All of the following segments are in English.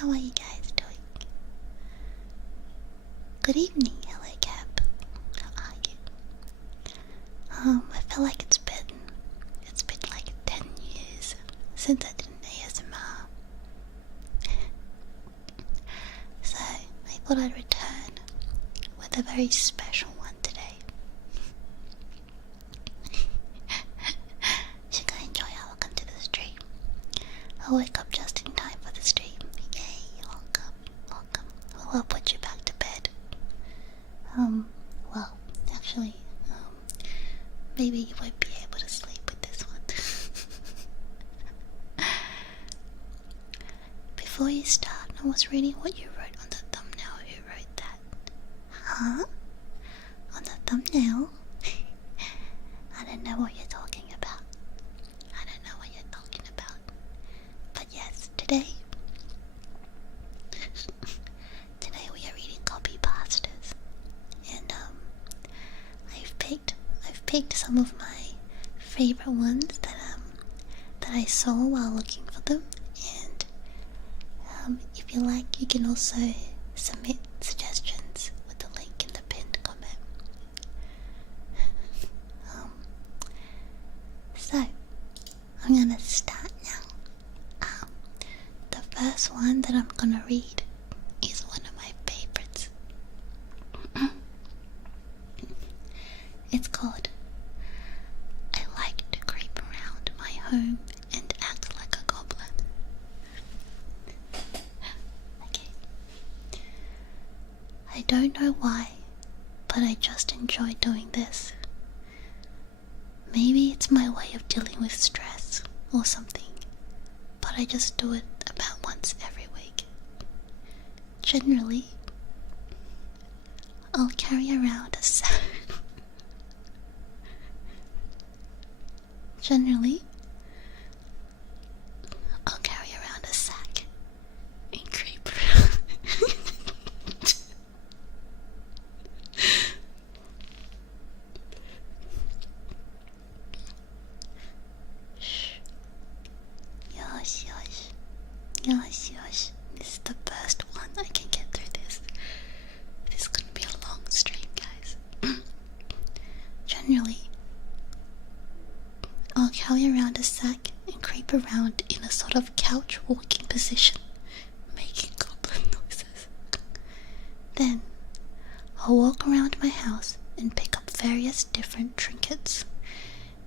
How are you guys doing? Good evening, hello Cap. How are you? I feel like it's been like 10 years since I did an ASMR. So I thought I'd return with a very special one today. Shikka, enjoy, welcome to the stream. I woke up just in time for the stream. Yay, welcome. Well, I'll put you back to bed. Well, actually, maybe you won't be able to sleep with this one. Before you start, I was reading what you wrote on the thumbnail. Who wrote that? Huh? On the thumbnail? I don't know what you're talking about. But yes, today we are reading copypastas, and I've picked some of my favorite ones that I saw while looking for them, and if you like, you can also submit suggestions with the link in the pinned comment. So I'm gonna start now. The first one that I'm gonna read is one of my favorites. It's called I Like to Creep Around My Home and Act Like a Goblin. Okay. I don't know why, but I just enjoy doing this. Maybe it's my way of dealing with stress or something, but I just do it about once every week. Generally, I'll carry around a sack. And creep around. Yosh. This is the first one. I can get through this. This is gonna be a long stream, guys. Generally, I'll carry around a sack and creep around in a sort of couch walking position, making goblin noises. Then, I'll walk around my house and pick up various different trinkets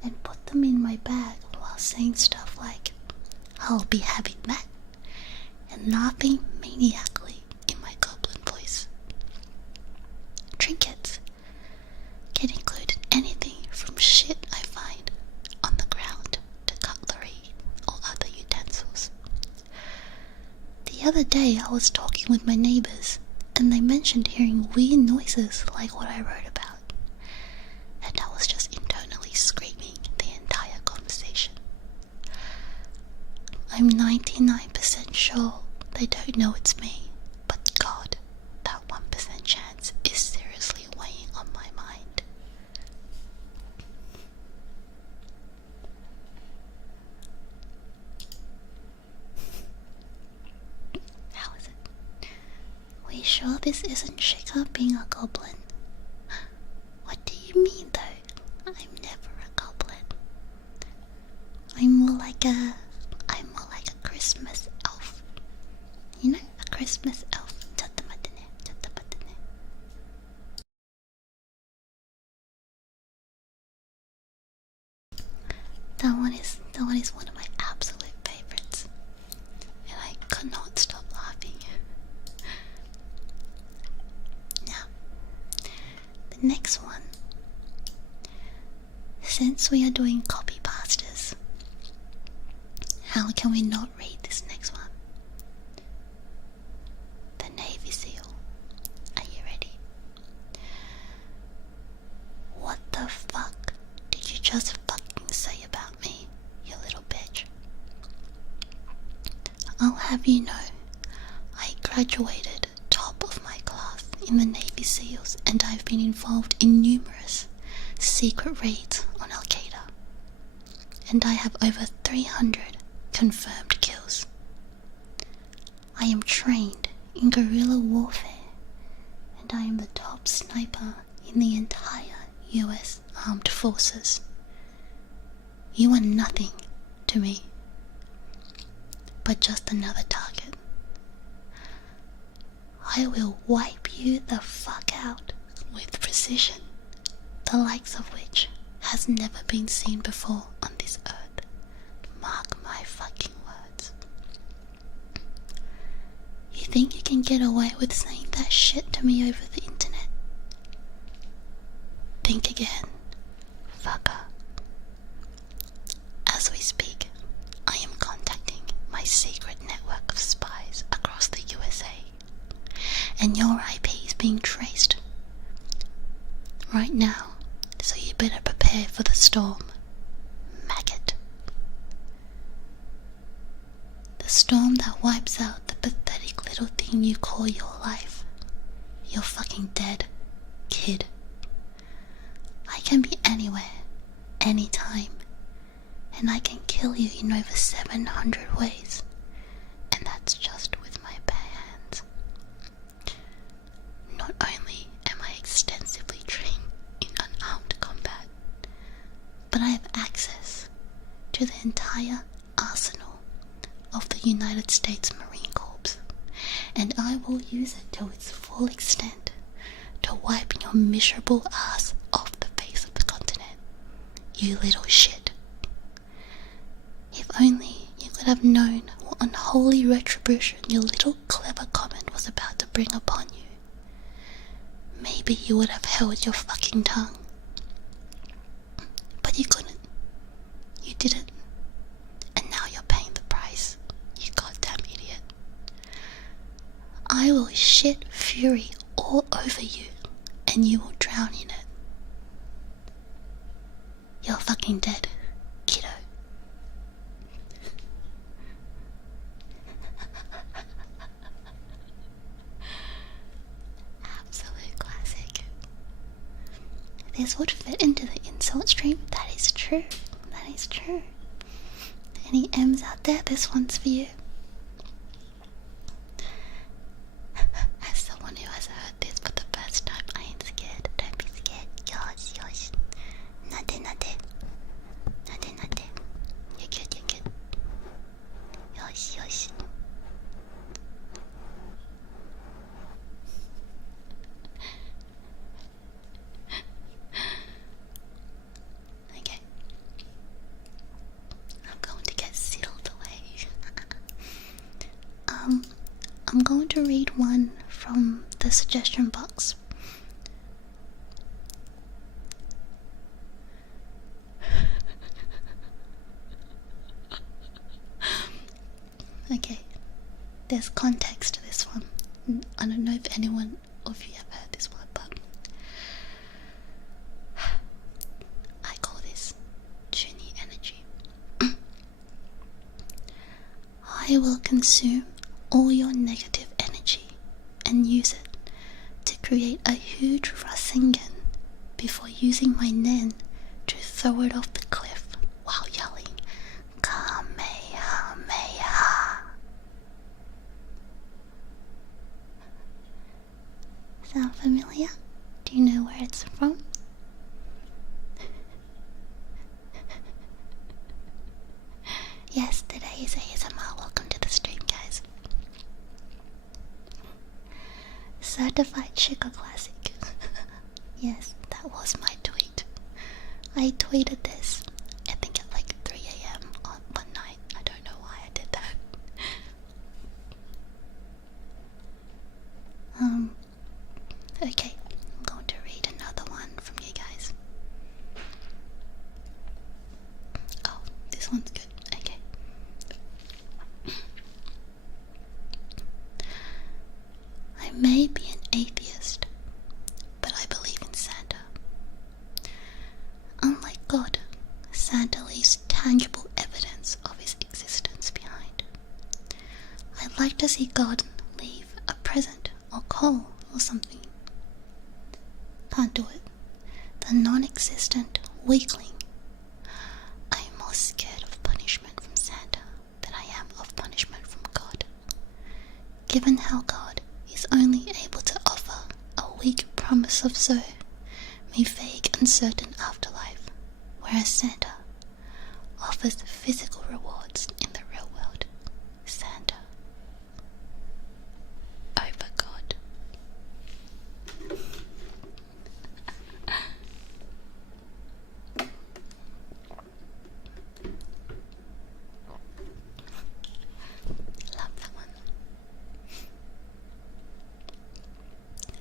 and put them in my bag while saying stuff like, I'll be having that, and laughing maniacally in my goblin voice. Trinkets can include anything from shit I find on the ground to cutlery or other utensils. The other day I was talking with my neighbors, and they mentioned hearing weird noises like what I wrote about, and I was just internally screaming the entire conversation. I'm 99% sure they don't know it's me, but God, that 1% chance is seriously weighing on my mind. How is it? Are you sure this isn't Shikka being a goblin? What do you mean though? I'm never a goblin. I'm more like a Christmas elf. You know, a Christmas elf. That one is one of my absolute favorites, and I could not stop laughing. Now, the next one. Since we are doing copypastas, how can we not read this next one? The Navy SEAL. Are you ready? What the fuck did you just fucking say about me, you little bitch? I'll have you know, I graduated top of my class in the Navy SEALs, and I've been involved in numerous secret raids on Al-Qaeda, and I have over 300 confirmed kills. I am trained in guerrilla warfare, and I am the top sniper in the entire US Armed Forces. You are nothing to me, but just another target. I will wipe you the fuck out with precision, the likes of which has never been seen before on this earth. Mark my fucking words. You think you can get away with saying that shit to me over the internet? Think again, fucker. As we speak, I am contacting my secret network of spies across the USA, and your IP is being traced right now, so you better prepare for the storm, maggot. The storm that wipes out the pathetic little thing you call your life. You're fucking dead, kid. I can be anywhere, anytime, and I can kill you in over 700 ways, and that's just with my bare hands. Not only am I extensively trained in unarmed combat, but I have access to the entire arsenal of the United States Marine Corps, and I will use it to its full extent to wipe your miserable ass off the face of the continent, you little shit. If only you could have known what unholy retribution your little clever comment was about to bring upon you. Maybe you would have held your fucking tongue. But you couldn't. You didn't. And now you're paying the price, you goddamn idiot. I will shit fury all over you, and you will drown in it. You're fucking dead, kiddo. Absolute classic. This would fit into the insult stream. That is true. That is true. Any M's out there? This one's for you. As someone who has heard this for the first time, I ain't scared. Don't be scared. Yosh, yosh. Nade, nade. Nade, nade. You're good, you're good. Yosh, yosh. Okay. I'm going to get sealed away. I'm going to read one from the suggestion box. Okay, there's context to this one. I don't know if anyone of you have heard this one, but I call this Junie energy. I will consume all your negative energy and use it to create a huge Rasengan before using my nen to throw it off the cliff while yelling Kamehameha. Sound familiar? Do you know where it's from? Yes, today is ASMR. Welcome to the stream, guys. Certified Shikka classic. Yes, that was my tweet. I tweeted this, I think at like 3 AM on one night. I don't know why I did that. Okay, I'm going to read another one from you guys. Oh, this one's good. Okay. I may be an atheist, but I believe in Santa. Unlike God, Santa leaves tangible evidence of his existence behind. I'd like to see God leave a present or coal or something. Can't do it. The non-existent weakling. I am more scared of punishment from Santa than I am of punishment from God. given how God is only able to offer a weak promise of so, me vague uncertain afterlife, whereas Santa offers physical rewards in the real world. Santa over God. Love that one.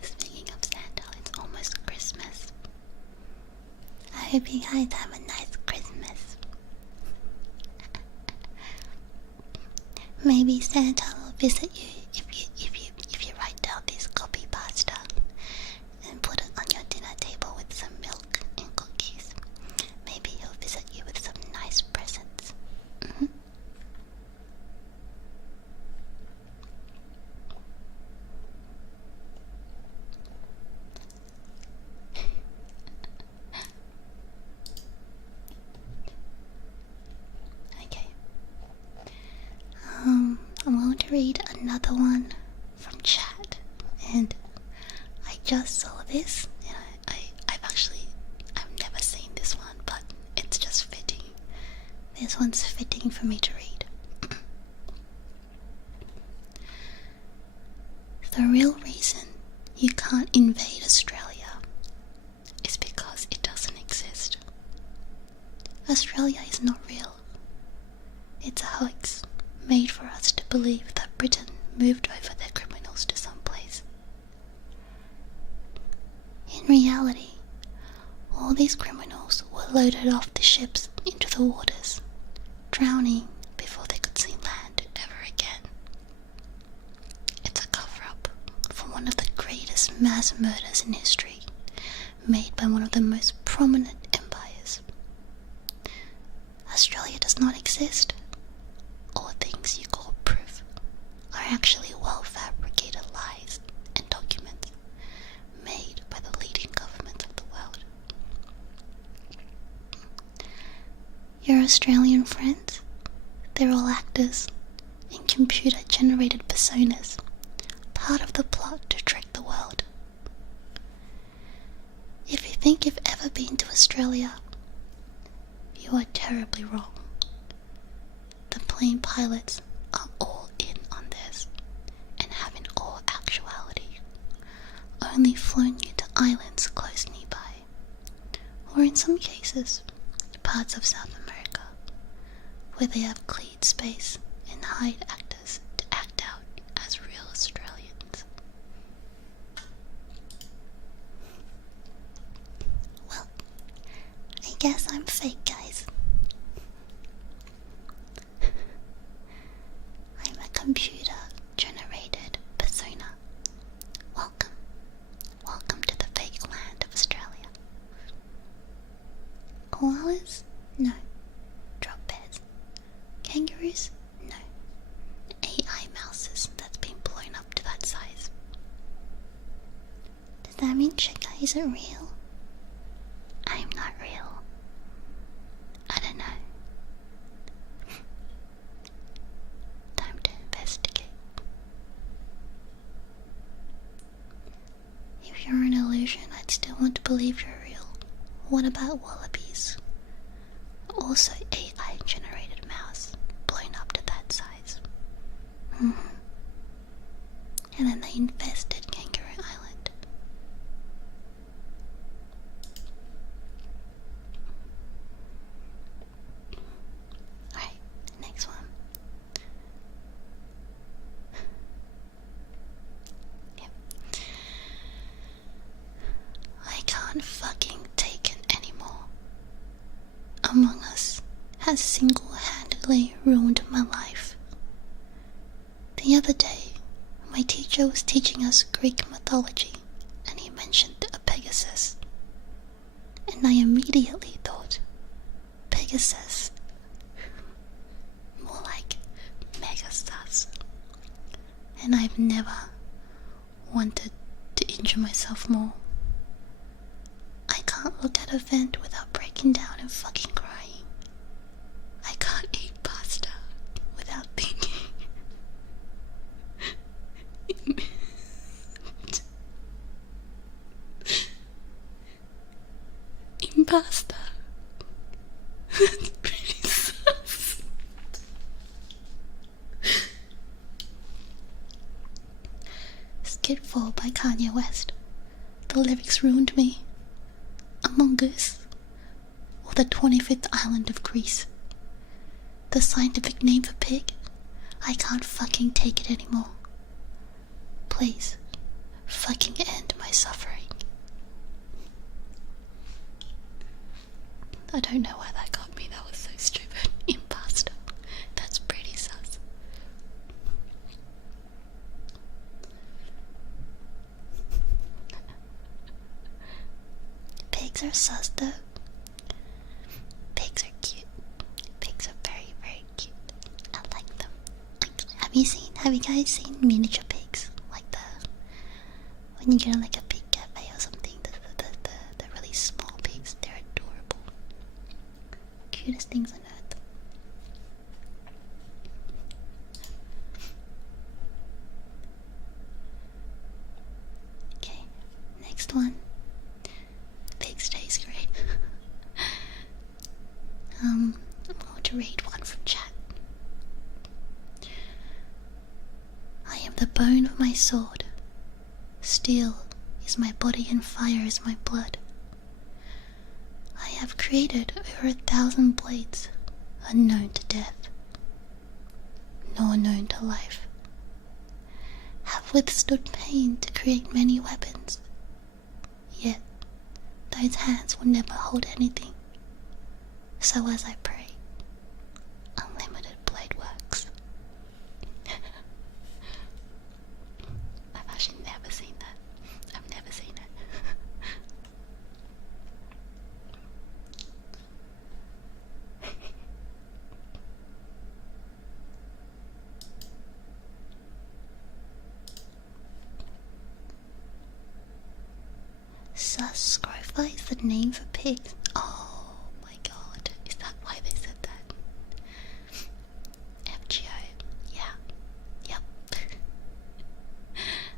Speaking of Santa, it's almost Christmas. I hope you guys have a nice Christmas. Maybe Santa will visit you if you write down this copypasta and put it on your dinner table with some milk and cookies. Maybe he'll visit you with some nice presents. Okay. I'm going to read another one from chat, and I just saw this, and I've never seen this one, but it's just fitting. This one's fitting for me to read. The real reason you can't invade Australia is because it doesn't exist. Australia is not real. It's a hoax made for us to believe that Britain moved over their criminals to some place. In reality, all these criminals were loaded off the ships into the waters, drowning before they could see land ever again. It's a cover-up for one of the greatest mass murders in history, made by one of the most prominent empires. Australia does not exist. All things you call proof are actually well-fabricated lies and documents made by the leading governments of the world. Your Australian friends, they're all actors and computer-generated personas, part of the plot to trick the world. If you think you've ever been to Australia, you are terribly wrong. The plane pilots are all in on this and have in all actuality only flown you to islands close nearby, or in some cases, parts of South America, where they have cleared space and hired actors to act out as real Australians. Well, I guess I'm fake, guys. I'm a computer-generated persona. Welcome. Welcome to the fake land of Australia. Koalas? No. Drop bears. Kangaroos? No. AI mouses that's been blown up to that size. Does that mean Shikka isn't real? I'm not real. I don't know. Time to investigate. If you're an illusion, I'd still want to believe you're real. What about wallabies? Also AI-generated mouse, blown up to that size. And then they infested Kangaroo Island. Alright, next one. Yep. I can't fucking take it anymore. Among Us has single-handedly ruined my life. The other day, my teacher was teaching us Greek mythology, and he mentioned a Pegasus. And I immediately thought, Pegasus, more like Megasus. And I've never wanted to injure myself more. I can't look at a vent without breaking down and fucking crying. I can't eat pasta without thinking copypasta. That's pretty sus. Skid 4 by Kanye West. The lyrics ruined me. A mongoose, or the 25th island of Greece. The scientific name for pig? I can't fucking take it anymore. Please, fucking end my suffering. I don't know why that got me, that was so stupid. Impasta. That's pretty sus. Pigs are sus though. Pigs are cute. Pigs are very, very cute. I like them. Have you guys seen miniature pigs? Like when you go to like a pig cafe or something, the really small pigs, they're adorable. Cutest things on earth. Okay, next one. Pigs taste great. I'm going to read one from chat. I am the bone of my sword. Steel is my body and fire is my blood. I have created over 1,000 blades, unknown to death, nor known to life. Have withstood pain to create many weapons, yet those hands will never hold anything. So as I pray, unlimited blade works. I've actually never seen that. I've never seen it. Sus Scrofa is the name for pigs. Oh my god, is that why they said that? FGO, yeah, yep.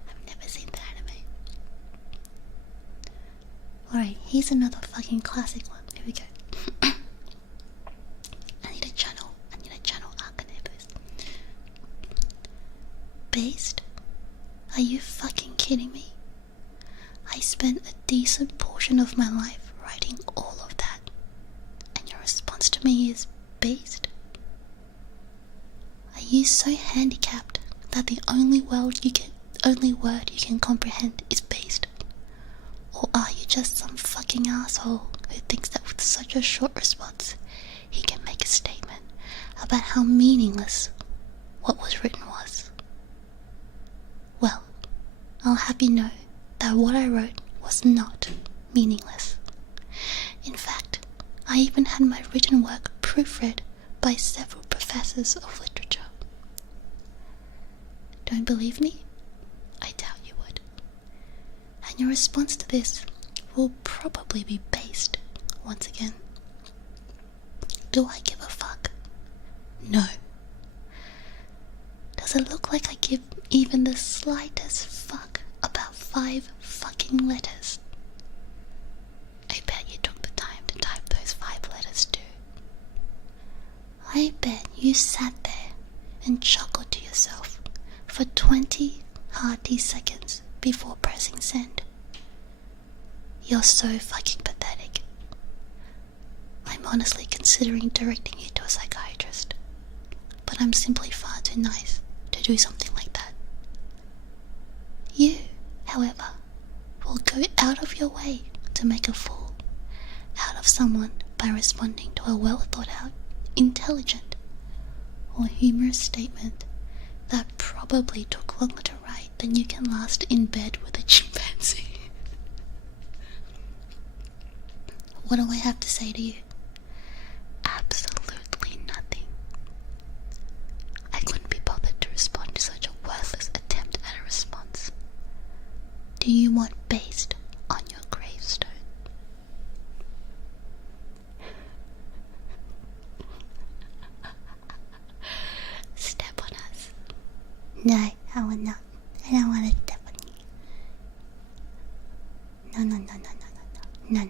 I've never seen the anime. Alright, here's another fucking classic one. Here we go. I need a channel Akane boost. Based? Are you fucking kidding me? I spent a decent portion of my life writing all of that, and your response to me is based? Are you so handicapped that the only word you can comprehend is based? Or are you just some fucking asshole who thinks that with such a short response he can make a statement about how meaningless what was written was? Well, I'll have you know that what I wrote was not meaningless. In fact, I even had my written work proofread by several professors of literature. Don't believe me? I doubt you would. And your response to this will probably be based once again. Do I give a fuck? No. Does it look like I give even the slightest fuck about 5 fucking letters? I bet you took the time to type those 5 letters too. I bet you sat there and chuckled to yourself for 20 hearty seconds before pressing send. You're so fucking pathetic. I'm honestly considering directing you to a psychiatrist, but I'm simply far too nice to do something like that. You, however, will go out of your way to make a fool out of someone by responding to a well-thought-out, intelligent, or humorous statement that probably took longer to write than you can last in bed with a chimpanzee. What do I have to say to you? Absolutely nothing. I couldn't be bothered to respond to such a worthless attempt at a response. Do you want based on your gravestone? Step on us. No, I will not. I don't want to step on you. No.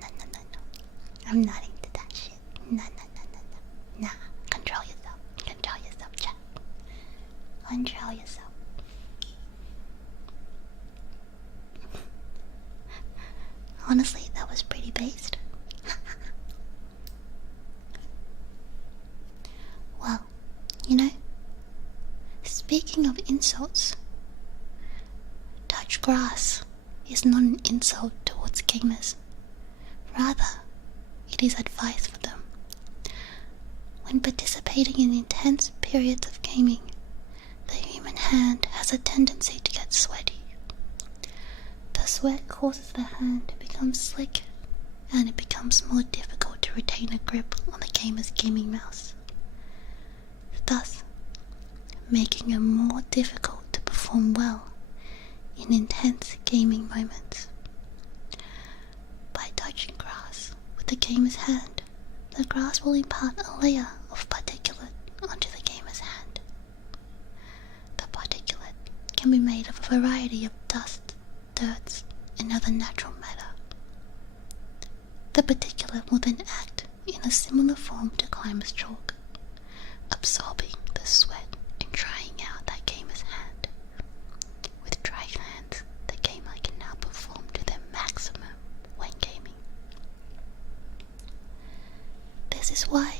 I'm not into that shit. Nah. Control yourself. Control yourself, chat. Control yourself. Honestly, that was pretty based. Well, you know, speaking of insults, touch grass is not an insult towards gamers. Rather, it is advice for them. When participating in intense periods of gaming, the human hand has a tendency to get sweaty. The sweat causes the hand to become slick, and it becomes more difficult to retain a grip on the gamer's gaming mouse, thus making it more difficult to perform well in intense gaming moments. By touching grass with the gamer's hand, the grass will impart a layer of particulate onto the gamer's hand. The particulate can be made of a variety of dust, dirt, and other natural matter. The particulate will then act in a similar form to climber's chalk, absorbing the sweat and drying out that gamer's hand. With dry hands, the gamer can now perform to their maximum when gaming. This is why,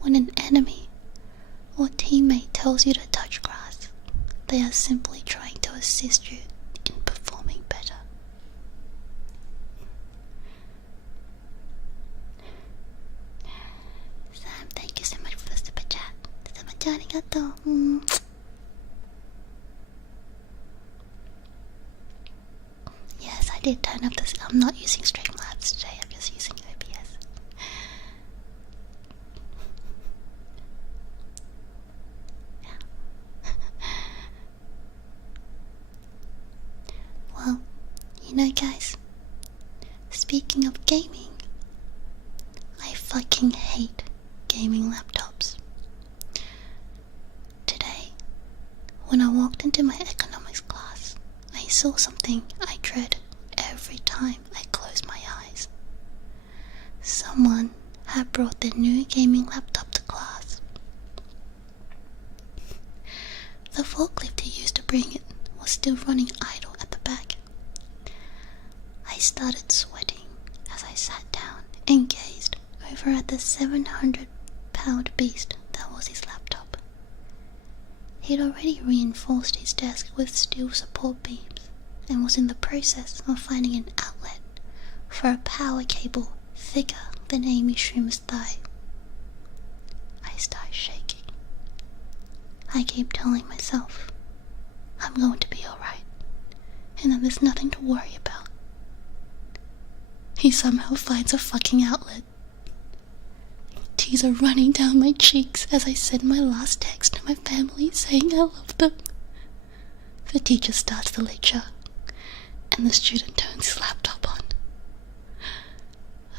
when an enemy or teammate tells you to touch grass, they are simply trying to assist you in performing better. Sam, thank you so much for the super chat. Super chat, arigato. Yes, I did turn up this. I'm not using Streamlabs today, I'm just using OBS. Well, you know guys, speaking of gaming, I fucking hate gaming laptops. Today, when I walked into my economics class, I saw something I dread every time I close my eyes. Someone had brought their new gaming laptop to class. The forklift he used to bring it was still running idle at the back. I started sweating as I sat down and gazed over at the 700-pound beast that was his laptop. He'd already reinforced his desk with steel support beams and was in the process of finding an outlet for a power cable thicker than Amy Schumer's thigh. I started shaking. I keep telling myself, I'm going to be alright, and that there's nothing to worry about. He somehow finds a fucking outlet. Tears are running down my cheeks as I send my last text to my family saying I love them. The teacher starts the lecture, and the student turns his laptop on.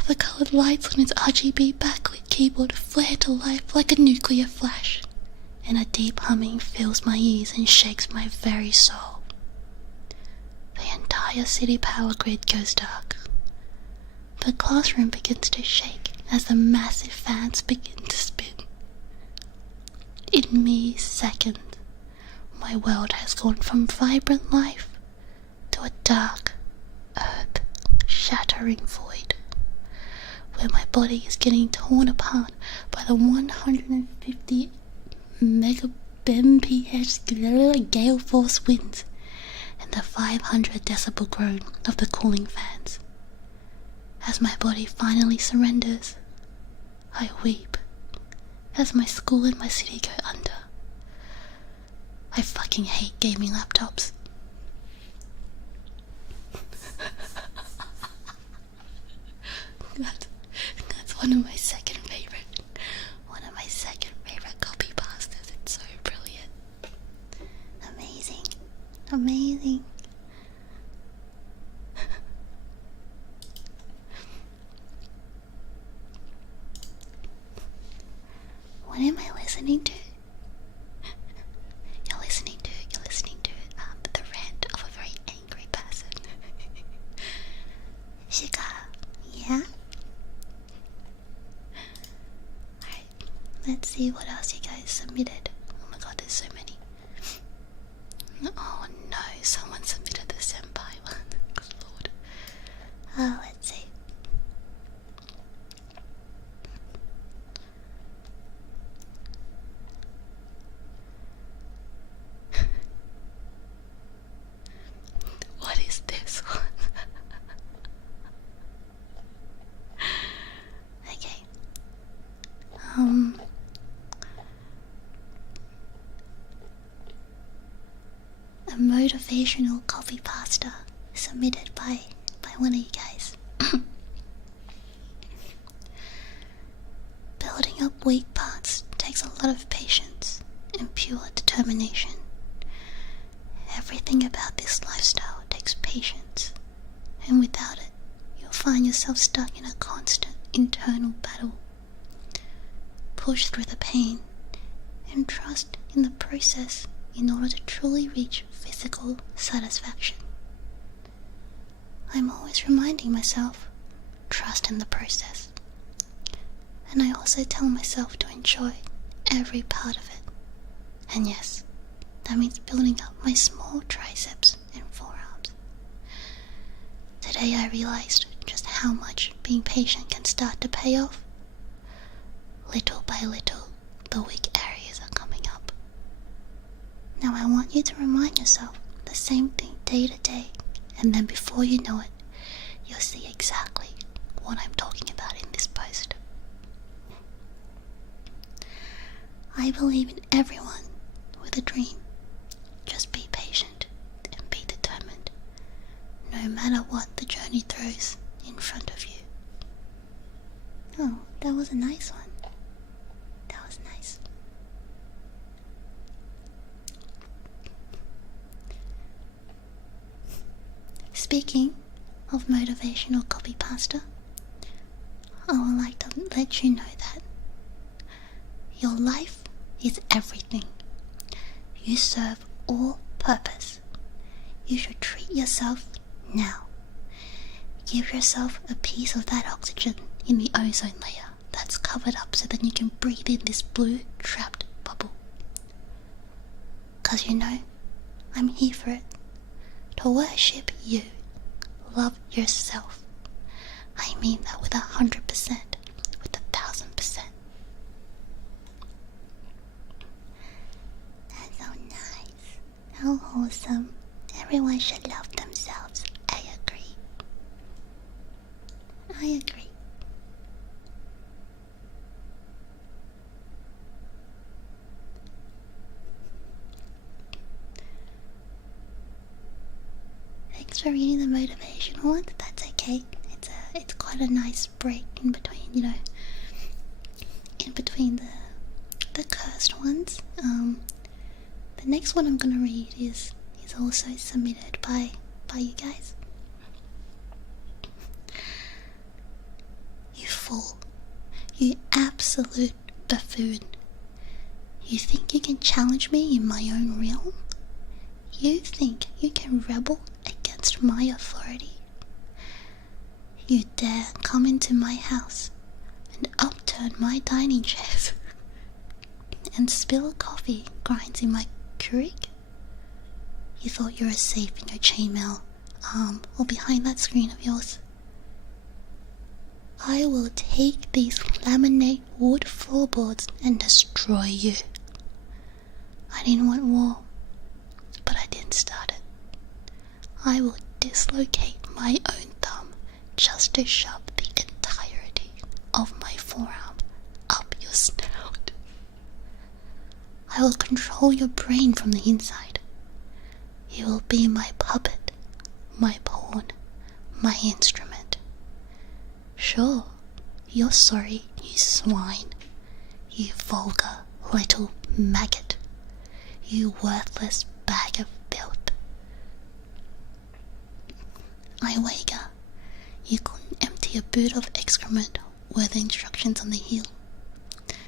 The coloured lights on its RGB backlit keyboard flare to life like a nuclear flash, and a deep humming fills my ears and shakes my very soul. The entire city power grid goes dark. The classroom begins to shake as the massive fans begin to spin. In mere seconds, my world has gone from vibrant life to a dark, earth-shattering void, where my body is getting torn apart by the 150 megabmph gale force winds and the 500 decibel groan of the cooling fans. As my body finally surrenders, I weep as my school and my city go under. I fucking hate gaming laptops. That's one of my second favorite copypastas. It's so brilliant. Amazing. What am I listening to? You're listening to the rant of a very angry person. Shikka, yeah? see what else you guys submitted. Oh my god, there's so many. Oh no, someone submitted the senpai one. Good lord. Let's see. What is this one? Okay. A motivational copypasta submitted by one of you guys. Building up weak parts takes a lot of patience and pure determination. Everything about this lifestyle takes patience, and without it, you'll find yourself stuck in a constant internal battle. Push through the pain and trust in the process in order to truly reach physical satisfaction. I'm always reminding myself, trust in the process. And I also tell myself to enjoy every part of it. And yes, that means building up my small triceps and forearms. Today I realized just how much being patient can start to pay off. Little by little, the weak areas are coming up. Now I want you to remind yourself the same thing day to day, and then before you know it, you'll see exactly what I'm talking about in this post. I believe in everyone with a dream. Just be patient and be determined, no matter what the journey throws in front of you. Oh, that was a nice one. That was nice. Speaking of motivational copypasta, I would like to let you know that your life is everything. You serve all purpose. You should treat yourself now. Give yourself a piece of that oxygen in the ozone layer that's covered up so that you can breathe in this blue trapped bubble. 'Cause you know, I'm here for it. To worship you. Love yourself. I mean that with 100%, with 1,000%. That's so nice. How wholesome. Everyone should love themselves. I agree. I agree. Thanks for reading the motivational ones. That's okay. It's quite a nice break in between, you know, in between the cursed ones. The next one I'm gonna read is also submitted by you guys. You fool. You absolute buffoon. You think you can challenge me in my own realm? You think you can rebel against my authority? You dare come into my house and upturn my dining chairs and spill coffee grinds in my Keurig? You thought you were safe in your chainmail or behind that screen of yours? I will take these laminate wood floorboards and destroy you. I didn't want war, but I didn't start it. I will dislocate my own thumb just to shove the entirety of my forearm up your snout. I will control your brain from the inside. You will be my puppet, my pawn, my instrument. Sure, you're sorry, you swine. You vulgar little maggot. You worthless bag of filth. I wager you couldn't empty a boot of excrement with instructions on the heel.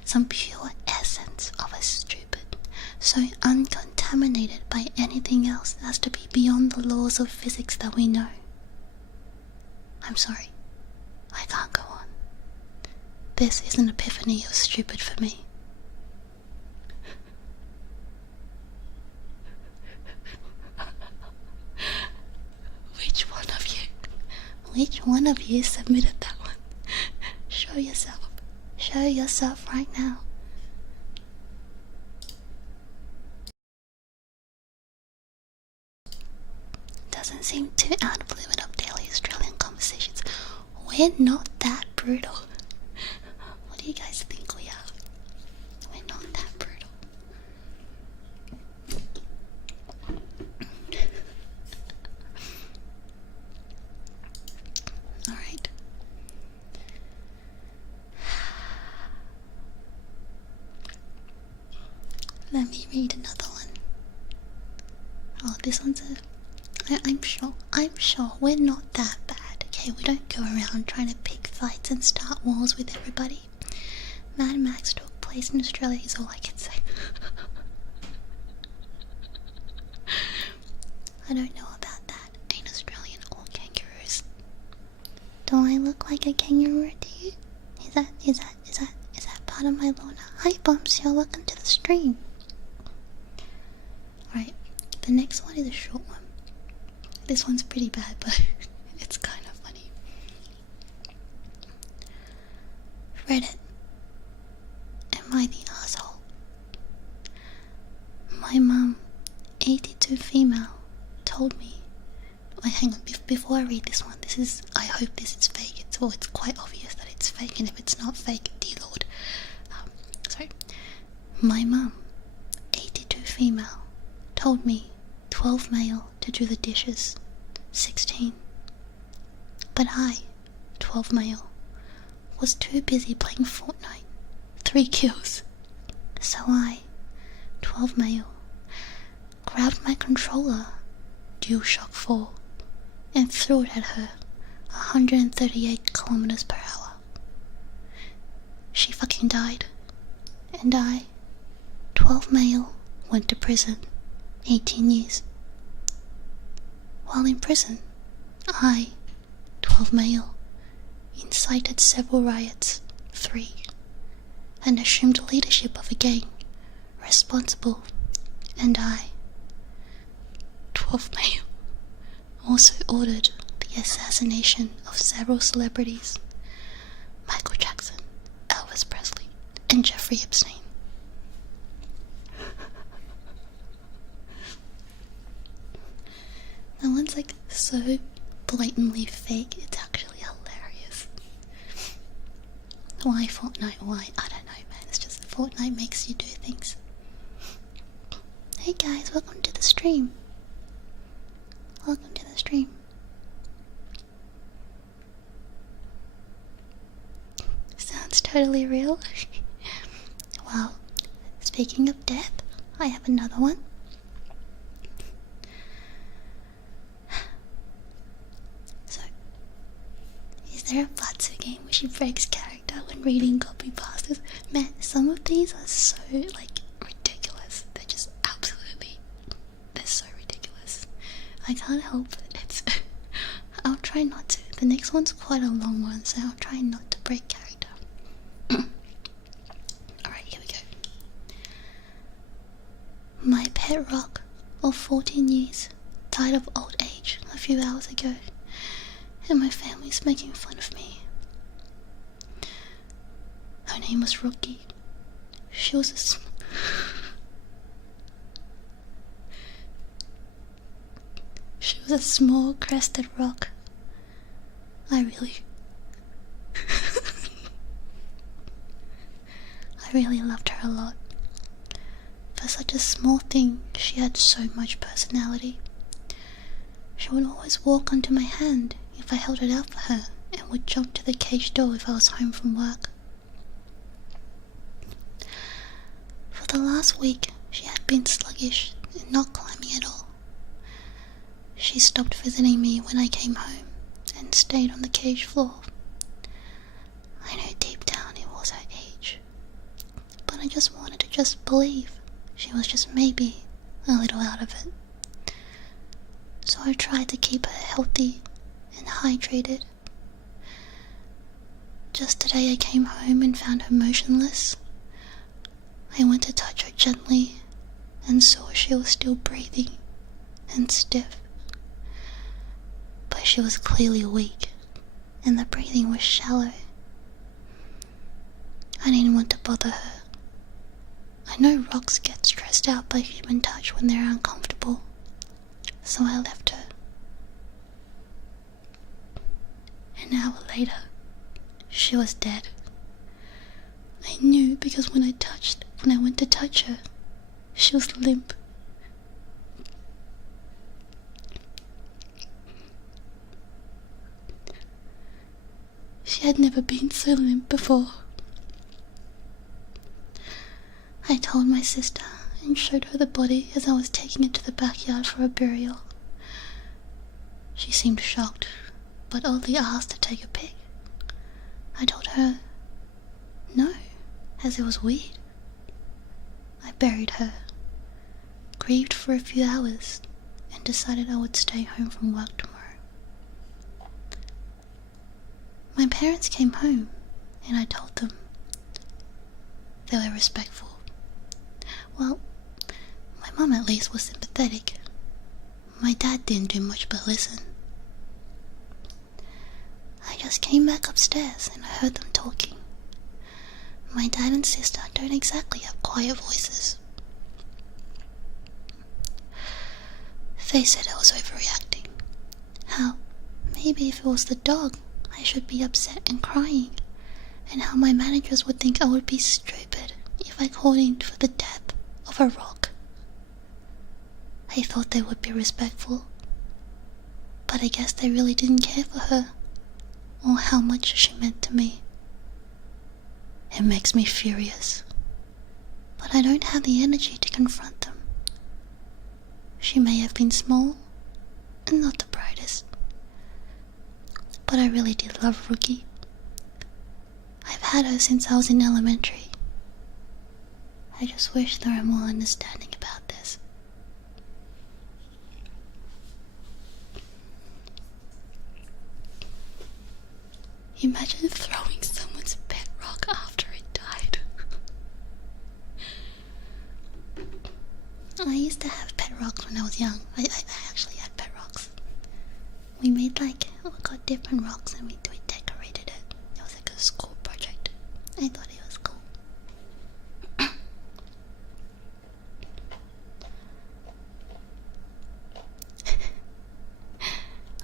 Some pure essence of a stupid, so uncontaminated by anything else as to be beyond the laws of physics that we know. I'm sorry, I can't go on. This is an epiphany of stupid for me. Which one of you submitted that one? Show yourself. Show yourself right now. Doesn't seem too out of limit of daily Australian conversations. We're not that brutal. What do you guys think we are? We're not that brutal. Alright. Let me read another one. Oh, this one's I'm sure we're not that bad, okay? We don't go around trying to pick fights and start wars with everybody. Mad Max took place in Australia is all I can say. I don't know about that. Ain't Australian or kangaroos. Do I look like a kangaroo to you? Is that part of my Lorna? Hi Bumps, you're welcome to the stream. Alright, the next one is a short one. This one's pretty bad, but it's kind of funny. Reddit. Am I the asshole? My mum, 82 female, told me. Wait, hang on. Before I read this one, I hope this is fake. It's quite obvious that it's fake, and if it's not fake, dear Lord. Sorry. My mum, 82 female, told me 12 male to do the dishes, 16. But I, 12 male, was too busy playing Fortnite, 3 kills. So I, 12 male, grabbed my controller, DualShock 4, and threw it at her, 138 kilometers per hour. She fucking died. And I, 12 male, went to prison, 18 years. While in prison, I, 12 male, incited several riots, 3, and assumed leadership of a gang, responsible, and I, 12 male, also ordered the assassination of several celebrities, Michael Jackson, Elvis Presley, and Jeffrey Epstein. That one's like so blatantly fake, it's actually hilarious. Why Fortnite? Why? I don't know, man. It's just Fortnite makes you do things. Hey guys, welcome to the stream. Welcome to the stream. Sounds totally real. Well, speaking of death, I have another one. So, is there a Batsu game where she breaks character when reading copypastas? Man, some of these are so, like, ridiculous. They're just absolutely, they're so ridiculous. I can't help it. I'll try not to. The next one's quite a long one, so I'll try not to break character. Alright, here we go. My pet rock of 14 years died of old age a few hours ago, and my family's making fun of me. Her name was Rocky. She was a small crested rock. I really loved her a lot. For such a small thing, she had so much personality. She would always walk onto my hand if I held it out for her, and would jump to the cage door if I was home from work. For the last week, she had been sluggish and not climbing at all. She stopped visiting me when I came home and stayed on the cage floor. I know deep down it was her age, but I just wanted to believe she was just maybe a little out of it. So I tried to keep her healthy and hydrated. Just today I came home and found her motionless. I went to touch her gently and saw she was still breathing and stiff. But she was clearly weak and the breathing was shallow. I didn't want to bother her. I know rocks get stressed out by human touch when they're uncomfortable, so I left her. An hour later, she was dead. I knew because when I went to touch her, she was limp. She had never been so limp before. I told my sister and showed her the body as I was taking it to the backyard for a burial. She seemed shocked, but oddly asked to take a pic. I told her no, as it was weird. I buried her, grieved for a few hours, and decided I would stay home from work tomorrow. My parents came home, and I told them. They were respectful. Well, my mum at least was sympathetic. My dad didn't do much but listen. I just came back upstairs and I heard them talking. My dad and sister don't exactly have quiet voices. They said I was overreacting. How maybe if it was the dog, I should be upset and crying, and how my managers would think I would be stupid if I called in for the death of a rock. I thought they would be respectful, but I guess they really didn't care for her, or how much she meant to me. It makes me furious, but I don't have the energy to confront them. She may have been small and not the brightest, but I really did love Rookie. I've had her since I was in elementary. I just wish there were more understanding about this. Imagine throwing someone's pet rock after it died. I used to have pet rocks when I was young. I actually had pet rocks. We made we got different rocks and we decorated it. It was like a school project. I thought it was cool.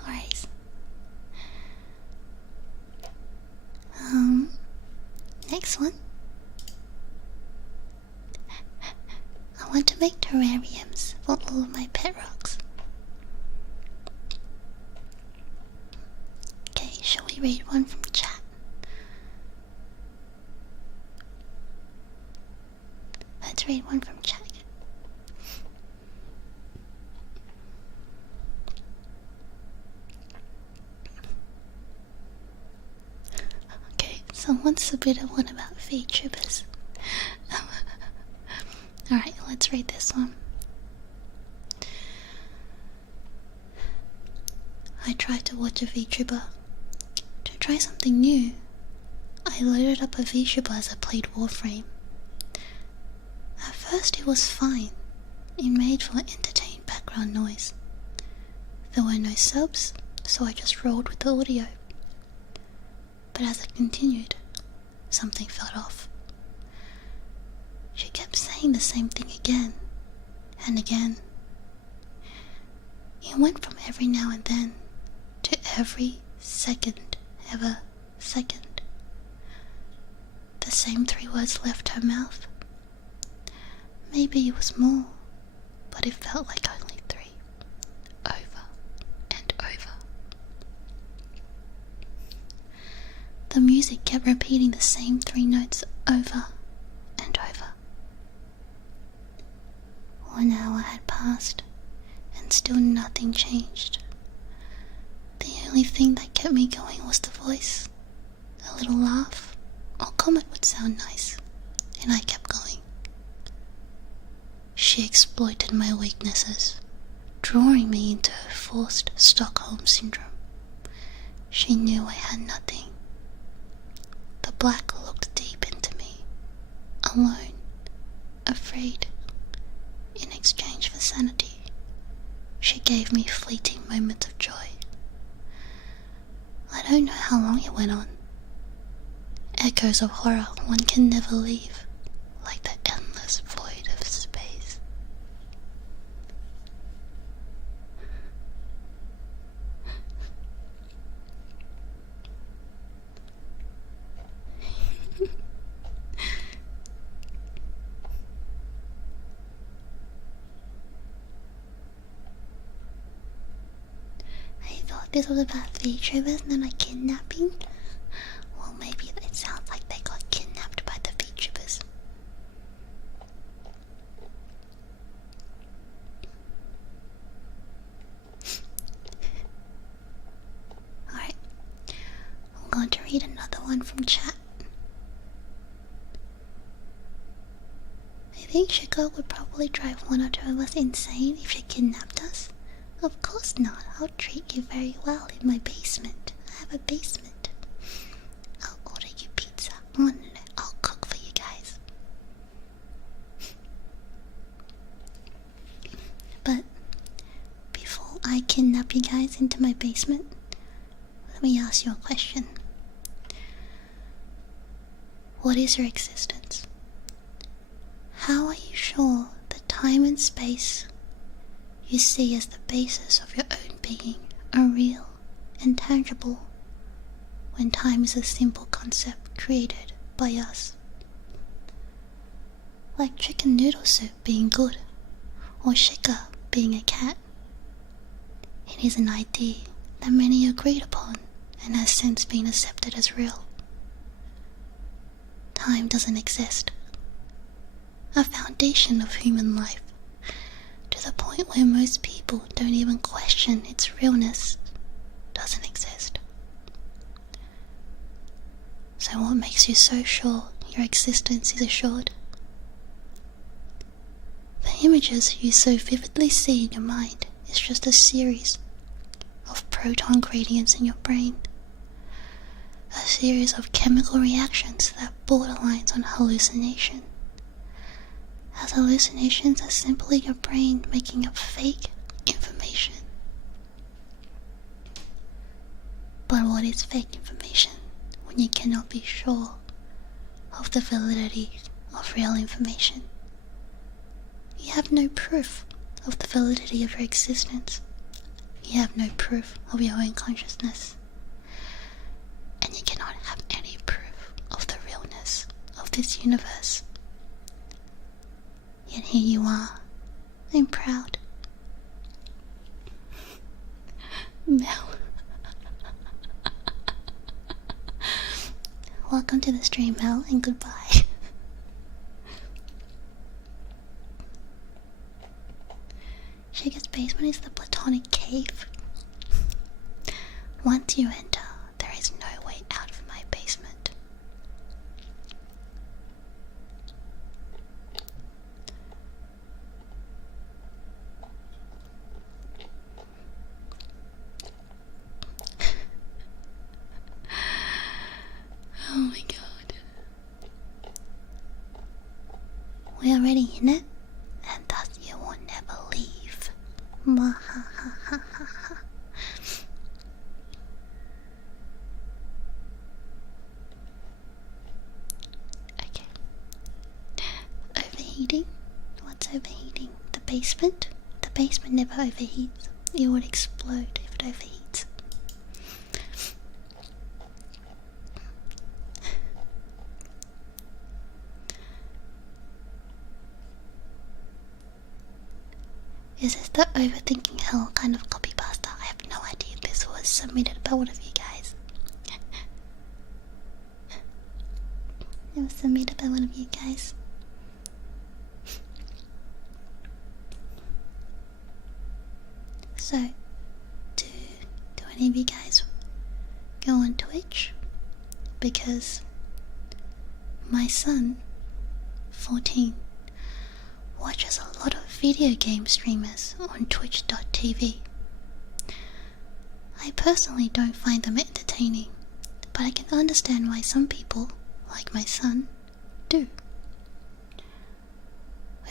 Alright. Next one. I want to make terrariums for all of my pet rocks. Okay, shall we read one from chat? Let's read one from chat. Okay, someone submitted one about vtubers. Alright, let's read this one. I tried to watch a vtuber. To try something new, I loaded up a vtuber as I played Warframe. At first it was fine. It made for entertaining background noise. There were no subs, so I just rolled with the audio. But as I continued, something felt off. She kept saying the same thing again and again. It went from every now and then to every second ever second. The same 3 words left her mouth. Maybe it was more, but it felt like only 3. Over and over. The music kept repeating the same 3 notes over and over. 1 hour had passed, and still nothing changed. The only thing that kept me going was the voice. A little laugh or comment would sound nice, and I kept going. She exploited my weaknesses, drawing me into her forced Stockholm syndrome. She knew I had nothing. The black looked deep into me, alone, afraid. In exchange for sanity, she gave me fleeting moments of joy. I I don't know how long it went on. Echoes of horror one can never leave, like the endless void of space. I thought this was about vtubers, not like kidnapping. Well, maybe it sounds like they got kidnapped by the vtubers. Alright, I'm going to read another one from chat. I think Shikka would probably drive one or two of us insane if she kidnapped us. Of course not. I'll treat you very well in my basement. I have a basement. I'll order you pizza. No, I'll cook for you guys. But before I kidnap you guys into my basement, let me ask you a question. What is your existence? How are you sure that time and space you see as the basis of your own being are real and tangible when time is a simple concept created by us? Like chicken noodle soup being good, or Shikka being a cat. It is an idea that many agreed upon and has since been accepted as real. Time doesn't exist. A foundation of human life, to the point where most people don't even question its realness, doesn't exist. So what makes you so sure your existence is assured? The images you so vividly see in your mind is just a series of proton gradients in your brain, a series of chemical reactions that borderlines on hallucination, as hallucinations are simply your brain making up fake information. But what is fake information when you cannot be sure of the validity of real information? You have no proof of the validity of your existence. You have no proof of your own consciousness. And you cannot have any proof of the realness of this universe. Yet here you are. I'm proud. Mel. Welcome to the stream, Mel, and goodbye. Shikka's basement is the platonic cave. Once you enter, there is no way out of my basement. Oh my god. We are already in it, and thus you will never leave. Mwahahaha. Okay. Overheating? What's overheating? The basement? The basement never overheats. It would explode if it overheats. Is this the overthinking hell kind of copypasta? I have no idea if this was submitted by one of you guys. It was submitted by one of you guys. So, do any of you guys go on Twitch? Because my son, 14, watches a lot of video game streamers on twitch.tv. I personally don't find them entertaining, but I can understand why some people, like my son, do.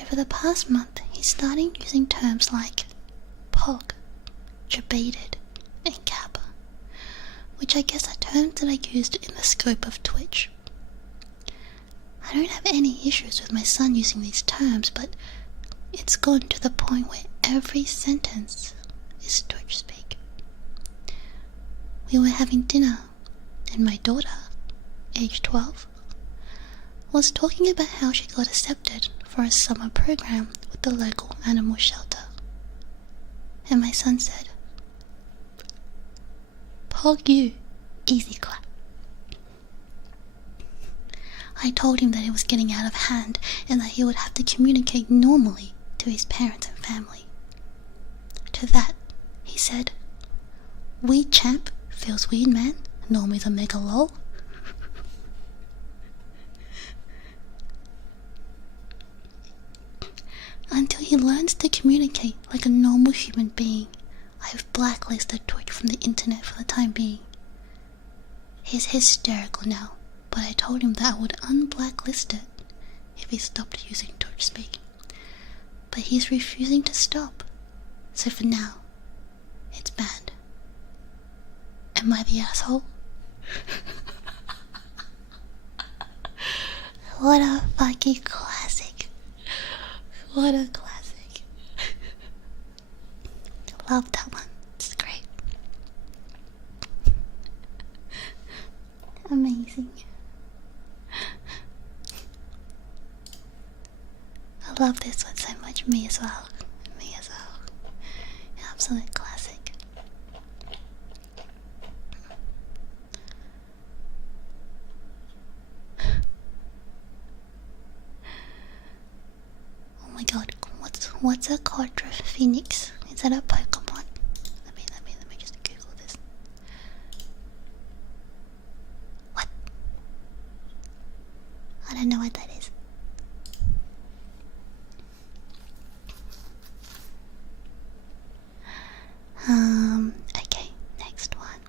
Over the past month, he's starting using terms like POG, debated, and kappa, which I guess are terms that are used in the scope of Twitch. I don't have any issues with my son using these terms, but it's gone to the point where every sentence is Twitch speak. We were having dinner, and my daughter, age 12, was talking about how she got accepted for a summer program with the local animal shelter. And my son said, "Pog you, easy clap." I told him that it was getting out of hand and that he would have to communicate normally to his parents and family. To that, he said, "We champ feels weird, man, normally the mega lol." Until he learns to communicate like a normal human being, I have blacklisted Twitch from the internet for the time being. He's hysterical now, but I told him that I would unblacklist it if he stopped using Twitch speak. But he's refusing to stop, so for now, it's banned. Am I the asshole? What a fucking classic. What a classic. Love that one. It's great. Amazing. I love this one so much. Me as well. Me as well. Absolute classic. Oh my god, what's a Quadra Phoenix? Is that a Pokemon? Let me just Google this. What? I don't know what that is. Okay, next one.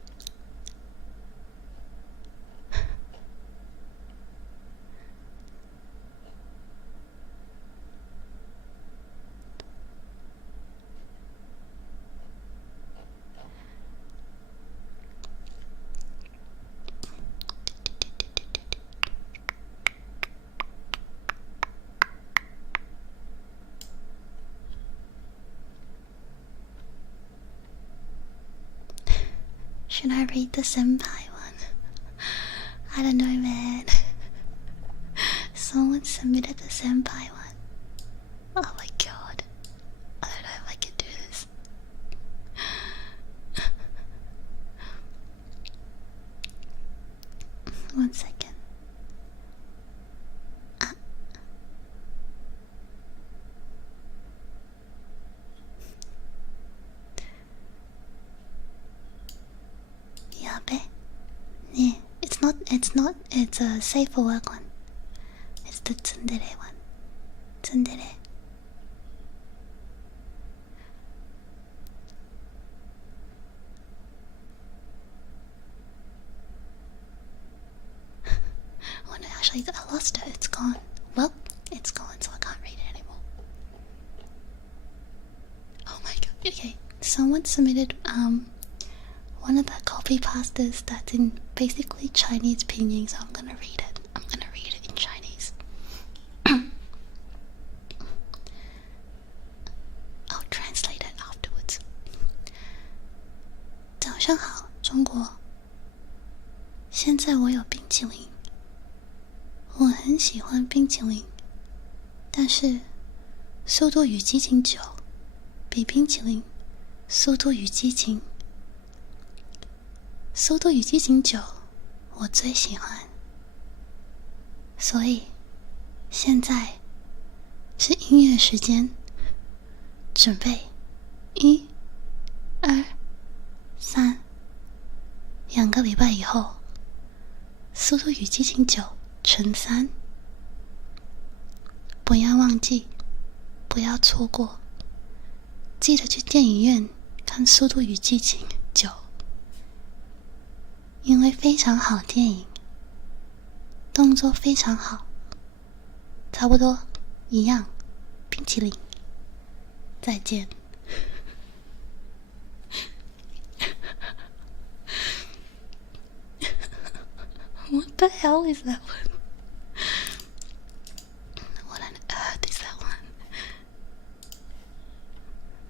Should I read the senpai one? I don't know, man. Someone submitted the senpai one. Oh my god. I don't know if I can do this. One second. Yeah, it's a safe for work one. It's the tsundere one. Tsundere. Oh no, actually I lost it, it's gone. Well, it's gone, so I can't read it anymore. Oh my god, okay. Someone submitted, one of the copypastas that's in basically Chinese pinyin, so I'm gonna read it. I'm gonna read it in Chinese. I'll translate it afterwards. 早上好，中国。现在我有冰淇淋，我很喜欢冰淇淋，但是速度与激情9比冰淇淋速度与激情。速度与激情9我最喜欢，所以现在是音乐时间，准备1、2、3，2个礼拜以后，速度与激情9乘3，不要忘记，不要错过，记得去电影院看速度与激情9。因为非常好电影，动作非常好，差不多一样，冰淇淋，再见。What the hell is that one? What on earth is that one?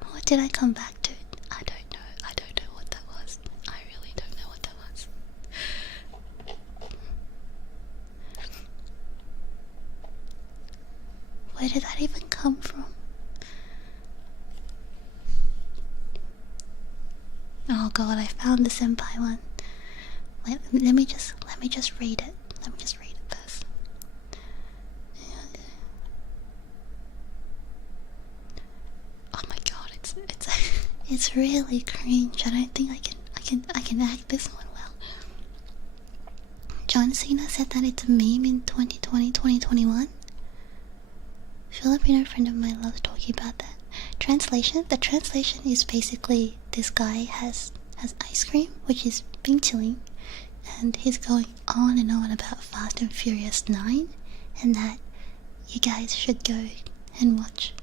What did I come back to? I don't know. I don't know what that was. I really don't know what that was. Where did that even come from? Oh god, I found the senpai one. Let me just read it. Let me just read it first. Oh my god, it's really cringe. I don't think I can act this one well. John Cena said that it's a meme in 2020, 2021. Filipino friend of mine loves talking about that. Translation? The translation is basically this guy has ice cream, which is bintuling, and he's going on and on about Fast and Furious 9, and that you guys should go and watch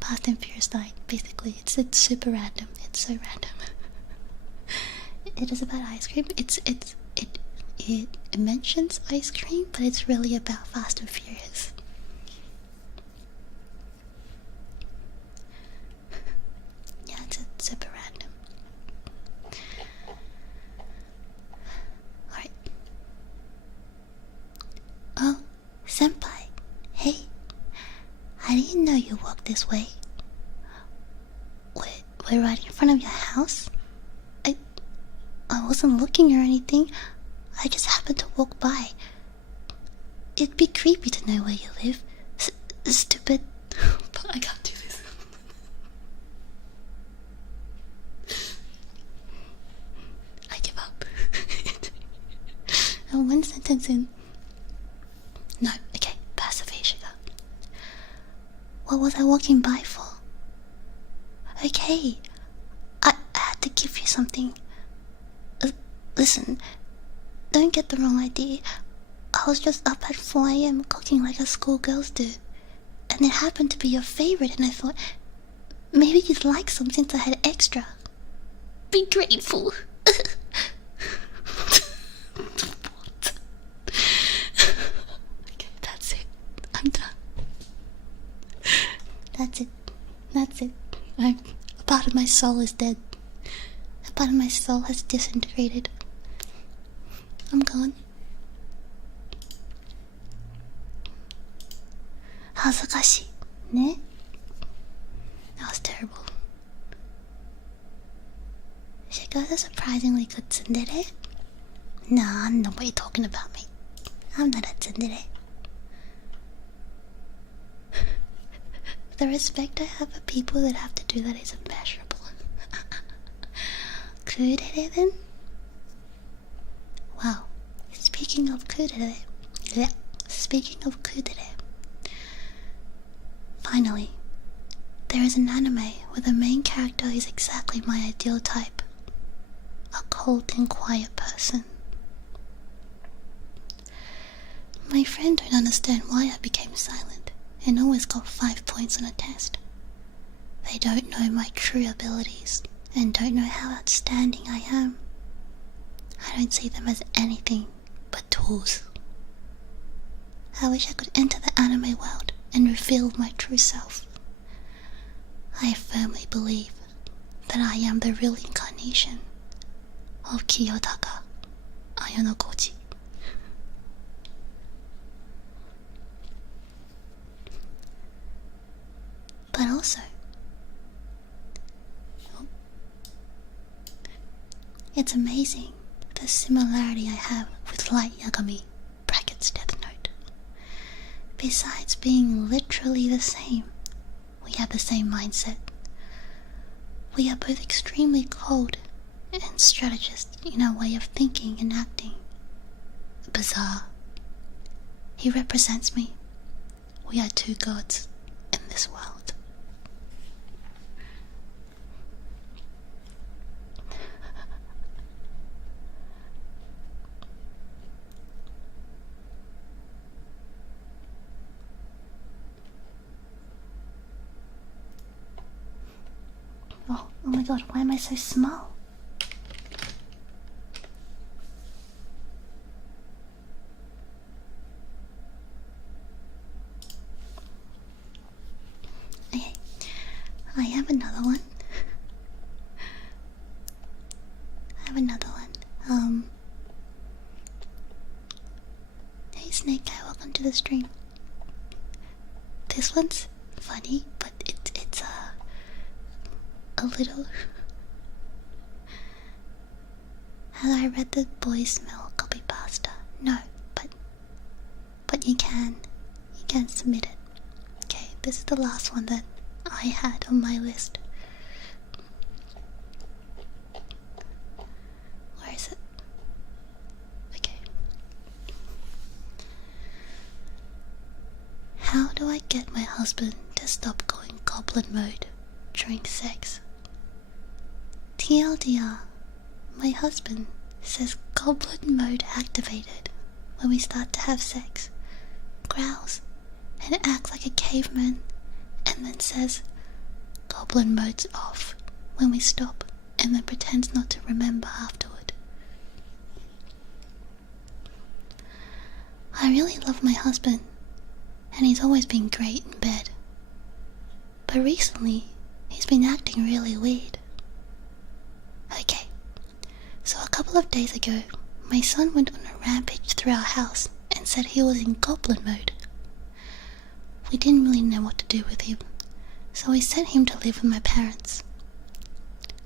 Fast and Furious 9. Basically, it's super random. It's so random. It is about ice cream. It mentions ice cream, but it's really about Fast and Furious. Yeah, it's super random. Alright. Oh, senpai. Hey. I didn't know you walked this way. We're right in front of your house? I wasn't looking or anything. I just happened to walk by. It'd be creepy to know where you live. Stupid. But I can't do this. I give up. And one sentence in. No, okay, persevere, Shikka. What was I walking by for? Okay, I had to give you something. Listen, don't get the wrong idea. I was just up at 4 AM cooking like us schoolgirls do. And it happened to be your favorite, and I thought, maybe you'd like some since I had extra. Be grateful. What? Okay, that's it. I'm done. That's it. A part of my soul is dead. A part of my soul has disintegrated. I'm gone. Hazakashi, ne? That was terrible. Shikka's a surprisingly good tsundere. Nah, nobody talking about me. I'm not a tsundere. The respect I have for people that have to do that is immeasurable. Kudere then? Wow. Speaking of kudere. Finally, there is an anime where the main character is exactly my ideal type. A cold and quiet person. My friend don't understand why I became silent and always got 5 points on a test. They don't know my true abilities and don't know how outstanding I am. I don't see them as anything but tools. I wish I could enter the anime world and reveal my true self. I firmly believe that I am the real incarnation of Kiyotaka Ayanokoji. But also, it's amazing the similarity I have with Light Yagami (Death Note). Besides being literally the same, we have the same mindset. We are both extremely cold and strategists in our way of thinking and acting. Bizarre. He represents me. We are two gods in this world. Oh my god, why am I so small? another one. Hey Snake Guy, welcome to the stream. This one's funny, but it's a little. Have I read the boys smell copypasta? No, but you can submit it. Okay, this is the last one that I had on my list. Where is it? Okay. How do I get my husband to stop going goblin mode during sex? TLDR, my husband says goblin mode activated when we start to have sex, growls, and acts like a caveman, and then says goblin mode's off when we stop, and then pretends not to remember afterward. I really love my husband, and he's always been great in bed. But recently, he's been acting really weird. Okay, so a couple of days ago, my son went on a rampage through our house and said he was in goblin mode. We didn't really know what to do with him, so we sent him to live with my parents.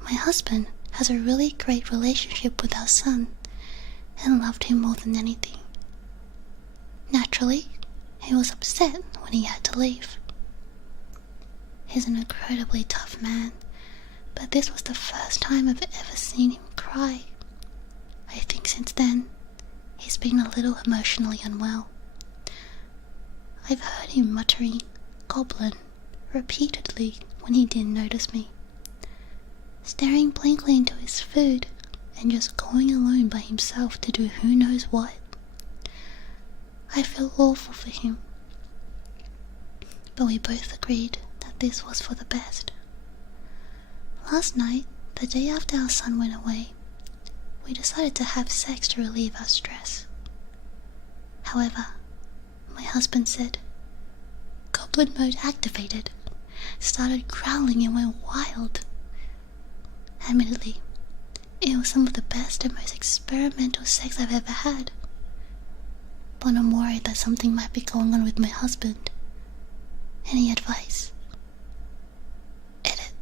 My husband has a really great relationship with our son and loved him more than anything. Naturally, he was upset when he had to leave. He's an incredibly tough man, but this was the first time I've ever seen him cry. I think since then, he's been a little emotionally unwell. I've heard him muttering goblin repeatedly when he didn't notice me, staring blankly into his food and just going alone by himself to do who knows what. I feel awful for him, but we both agreed that this was for the best. Last night, the day after our son went away, we decided to have sex to relieve our stress. However, my husband said, goblin mode activated, started growling and went wild. Admittedly, it was some of the best and most experimental sex I've ever had. But I'm worried that something might be going on with my husband. Any advice? Edit.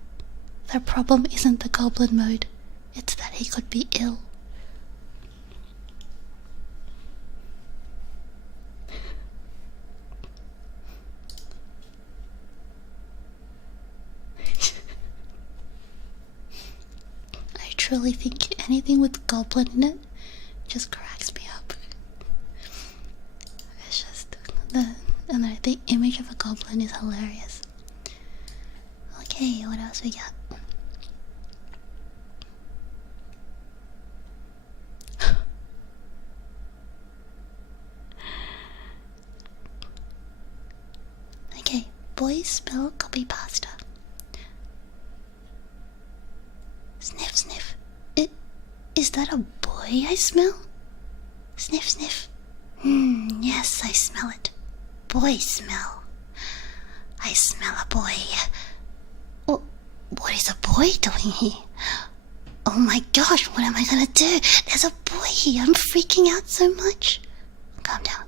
The problem isn't the goblin mode, it's that he could be ill. I truly think anything with goblin in it just cracks me up. It's just the image of a goblin is hilarious. Okay, what else we got? Okay, boys spell copypasta. Sniff, sniff. Is that a boy I smell? Sniff, sniff. Yes, I smell it. Boy smell. I smell a boy. Oh, what is a boy doing here? Oh my gosh, what am I gonna do? There's a boy here. I'm freaking out so much. Calm down.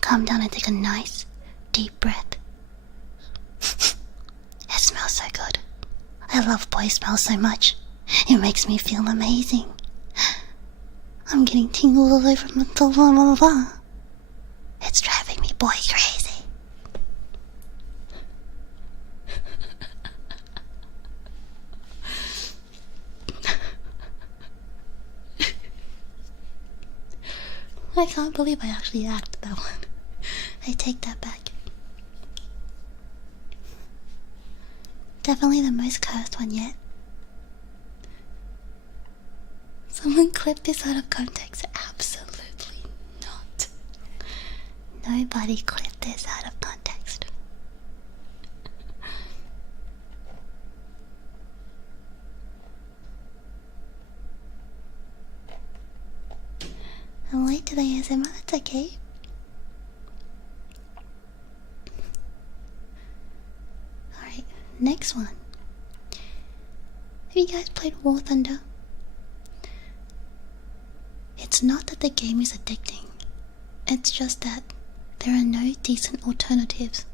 Calm down and take a nice, deep breath. It smells so good. I love boy smell so much. It makes me feel amazing. I'm getting tingles all over my It's driving me boy crazy. I can't believe I actually acted that one. I take that back. Definitely the most cursed one yet. Someone clip this out of context. Absolutely not. Nobody clip this out of context. I'm late to the ASMR, that's okay. Alright, next one. Have you guys played War Thunder? It's not that the game is addicting, it's just that there are no decent alternatives.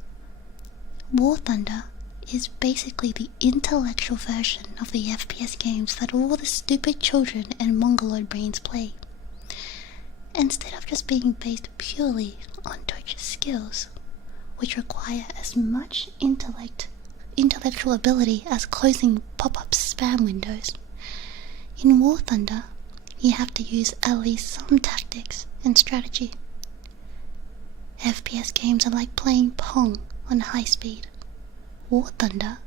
War Thunder is basically the intellectual version of the FPS games that all the stupid children and mongoloid brains play. Instead of just being based purely on dodge skills, which require as much intellectual ability as closing pop-up spam windows, in War Thunder, you have to use at least some tactics and strategy. FPS games are like playing Pong on high speed. War Thunder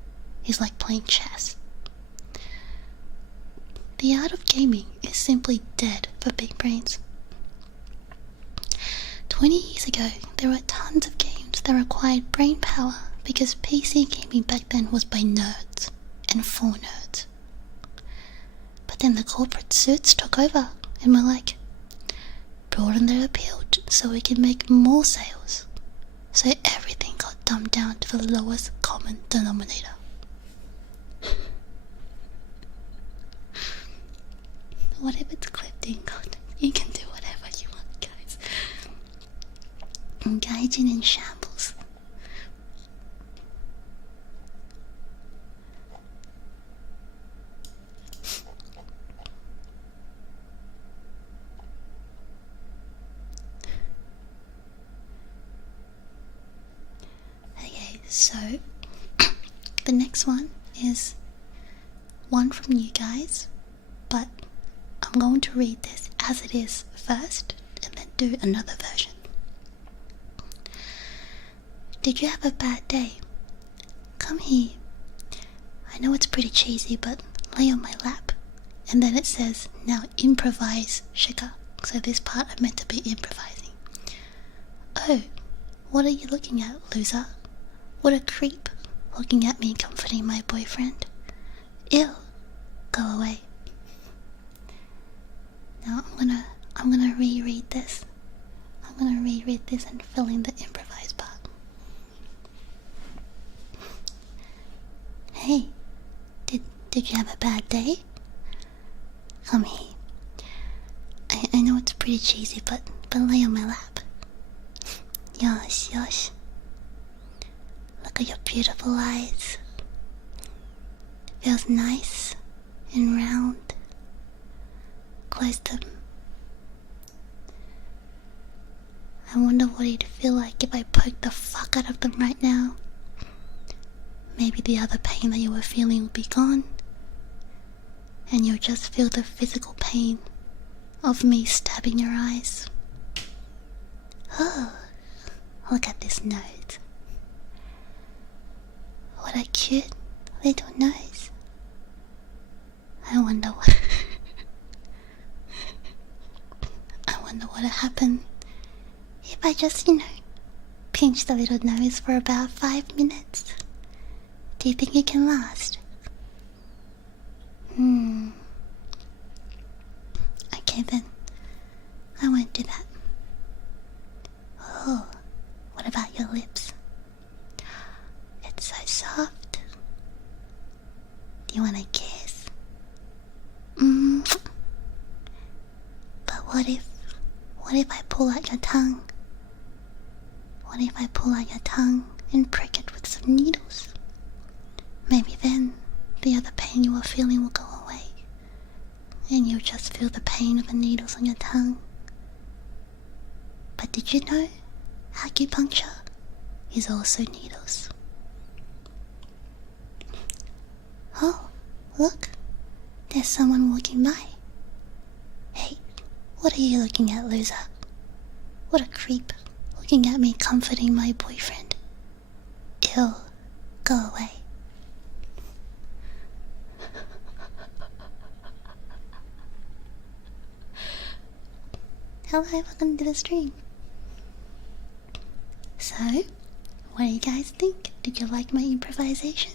is like playing chess. The art of gaming is simply dead for big brains. 20 years ago, there were tons of games that required brain power because PC gaming back then was by nerds and for nerds. But then the corporate suits took over and were like, broaden their appeal so we can make more sales. So everything got dumbed down to the lowest common denominator. What if it's clipped in content? You can do whatever you want, guys. Engaging in shambles. So, the next one is one from you guys, but I'm going to read this as it is first and then do another version. Did you have a bad day? Come here. I know it's pretty cheesy, but lay on my lap. And then it says, now improvise, Shikka. So this part I meant to be improvising. Oh, what are you looking at, loser? What a creep, looking at me comforting my boyfriend. Ew, go away. Now I'm gonna reread this. I'm gonna reread this and fill in the improvised part. Hey, did you have a bad day? Come here. I know it's pretty cheesy, but lay on my lap. Yosh, yosh. Look at your beautiful eyes. Feels nice and round. Close them. I wonder what it'd feel like if I poked the fuck out of them right now. Maybe the other pain that you were feeling would be gone, and you'll just feel the physical pain of me stabbing your eyes. Oh, look at this nose. What a cute little nose. I wonder what would happen if I just, pinch the little nose for about 5 minutes. Do you think it can last? Okay then, I won't do that. Oh, what about your lips? It's so soft. Do you want a kiss? But what if I pull out your tongue? What if I pull out your tongue and prick it with some needles? Maybe then the other pain you were feeling will go away, and you'll just feel the pain of the needles on your tongue. But did you know acupuncture is also needles? Oh, look, there's someone walking by. Hey, what are you looking at, loser? What a creep, looking at me comforting my boyfriend. Ew, go away. Hello, welcome to the stream. So, what do you guys think? Did you like my improvisation?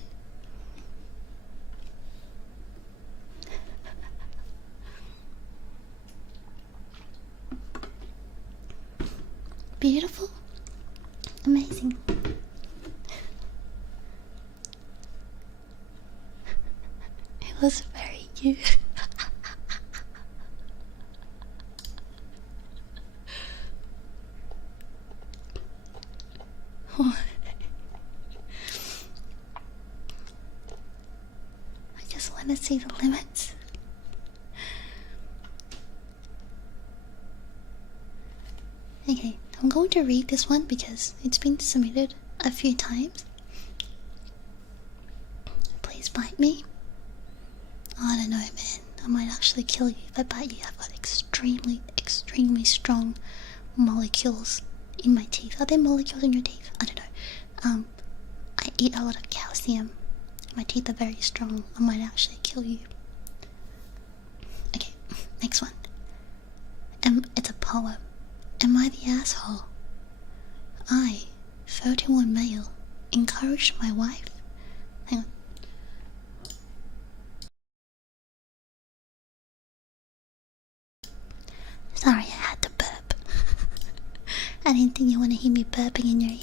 Beautiful? Amazing. It was very you. I just want to see the limits. Okay, I'm going to read this one because it's been submitted a few times. Please bite me. I don't know, man. I might actually kill you if I bite you. I've got extremely, extremely strong molecules in my teeth. Are there molecules in your teeth? I don't know. I eat a lot of calcium. My teeth are very strong. I might actually kill you. Okay, next one. It's a poem. Am I the asshole? I, 31 male, encouraged my wife. Hang on. Sorry, I had to burp. I didn't think you want to hear me burping in your ear.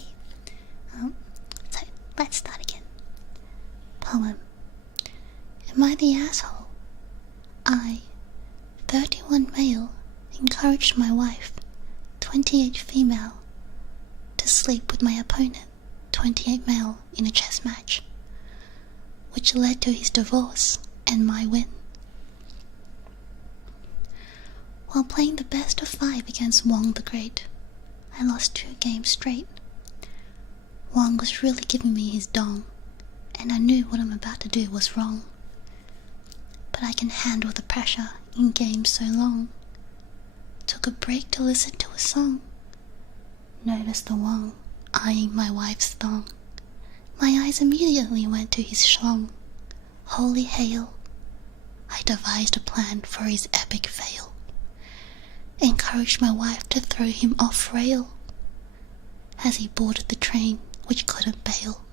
So, let's start again. Poem. Am I the asshole? I, 31 male, encouraged my wife, 28 female, to sleep with my opponent, 28 male, in a chess match, which led to his divorce and my win. While playing the best of 5 against Wong the Great, I lost 2 games straight. Wong was really giving me his dong, and I knew what I'm about to do was wrong. But I can handle the pressure in games so long. Took a break to listen to a song. Noticed the Wong eyeing my wife's thong. My eyes immediately went to his schlong. Holy hail, I devised a plan for his epic fail. Encouraged my wife to throw him off rail as he boarded the train which couldn't bail.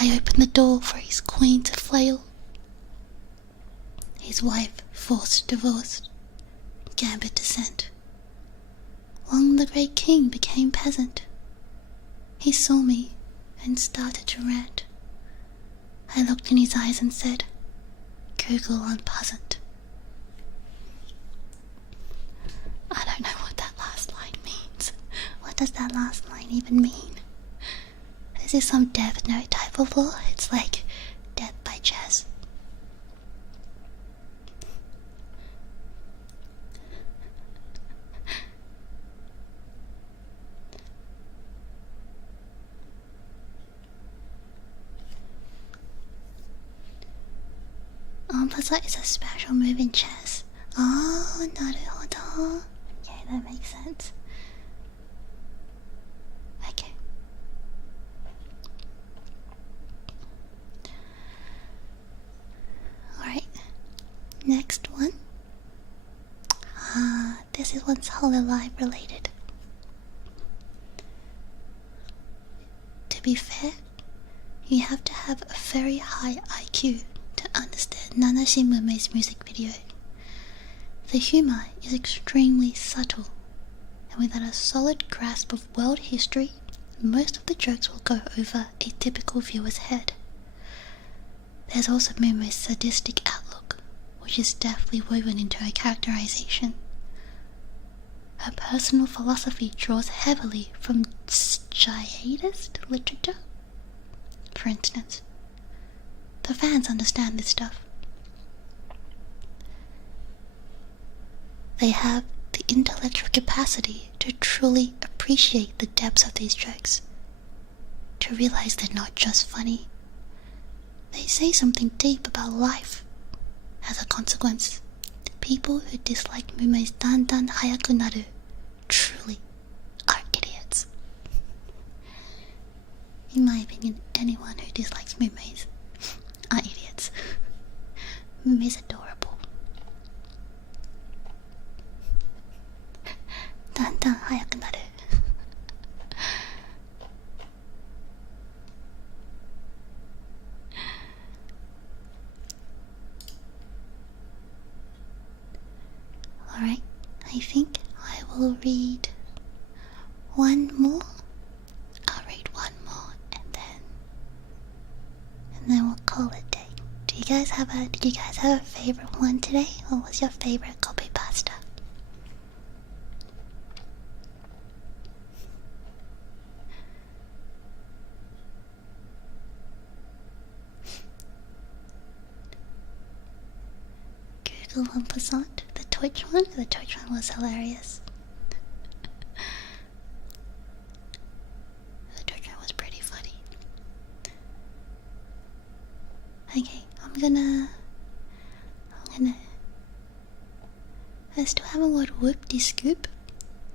I opened the door for his queen to flail. His wife forced divorce, gambit descent. Wong the great king became peasant. He saw me and started to rant. I looked in his eyes and said, Google unpleasant. I don't know what that last line means. What does that last line even mean? Is this some Death Note type of law? It's like death by chess. Opposite is a special move in chess. Oh, naruhodo. Okay, that makes sense. Okay. Alright. Next one. This is one's Hololive related. To be fair, you have to have a very high IQ to understand Nanashi Mume's music video. The humor is extremely subtle, and without a solid grasp of world history, most of the jokes will go over a typical viewer's head. There's also Mume's sadistic outlook, which is deftly woven into her characterization. Her personal philosophy draws heavily from jihadist literature. For instance, the fans understand this stuff. They have the intellectual capacity to truly appreciate the depths of these jokes, to realize they're not just funny. They say something deep about life. As a consequence, people who dislike Mume's dandan hayaku naru truly are idiots. In my opinion, anyone who dislikes Mume's are idiots. Mume's adorable. Dandan hayaku naru. Alright, I think I will read one more. I'll read one more and then we'll call it day. Do Did you guys have a favorite one today? What was your favorite copypasta? Google and Passant. The Twitch one? The Twitch one was hilarious. The Twitch one was pretty funny. Okay, I still haven't got whoop-de scoop.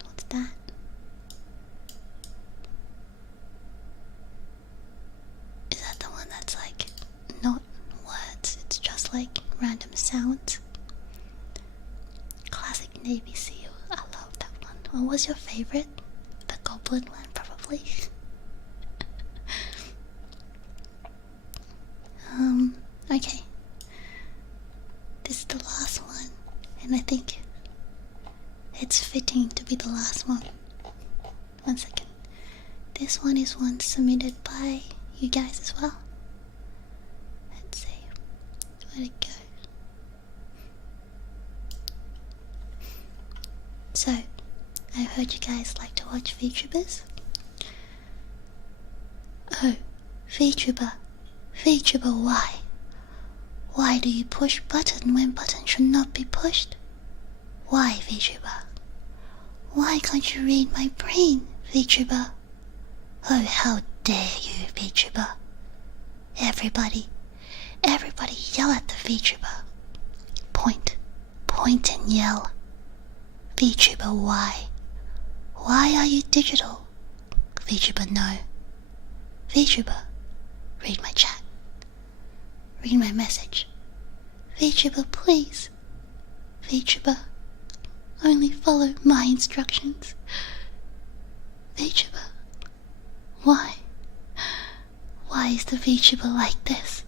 What's that? Is that the one that's like not words, it's just like random sounds? Classic Navy SEAL. I love that one. What was your favorite? The goblin one, probably. Okay. This is the last one, and I think it's fitting to be the last one. 1 second. This one is one submitted by you guys as well. Let's see. Where'd it go? So, I heard you guys like to watch vtubers. Oh, vtuber. VTuber, why? Why do you push button when button should not be pushed? Why, VTuber? Why can't you read my brain, VTuber? Oh, how dare you, VTuber? Everybody yell at the VTuber. Point and yell. VTuber, why? Why are you digital? VTuber, no. VTuber, read my chat. Read my message. VTuber, please. VTuber, only follow my instructions. VTuber, why? Why is the VTuber like this?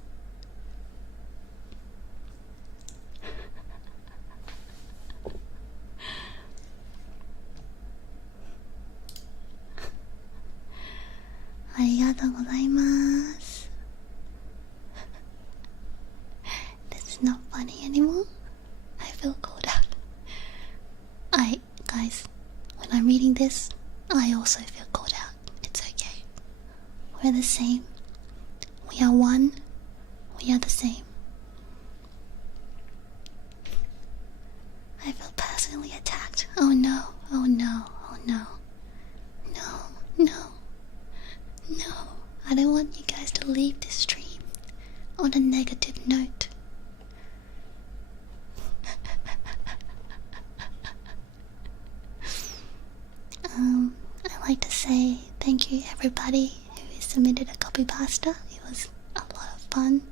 Arigatou gozaimasu. This is not funny anymore. I feel called out. Guys, when I'm reading this, I also feel called out. It's okay. We're the same. We are one. We are the same. I feel personally attacked. Oh no, oh no, oh no. No. No, I don't want you guys to leave this stream on a negative note. I'd like to say thank you everybody who submitted a copypasta. It was a lot of fun.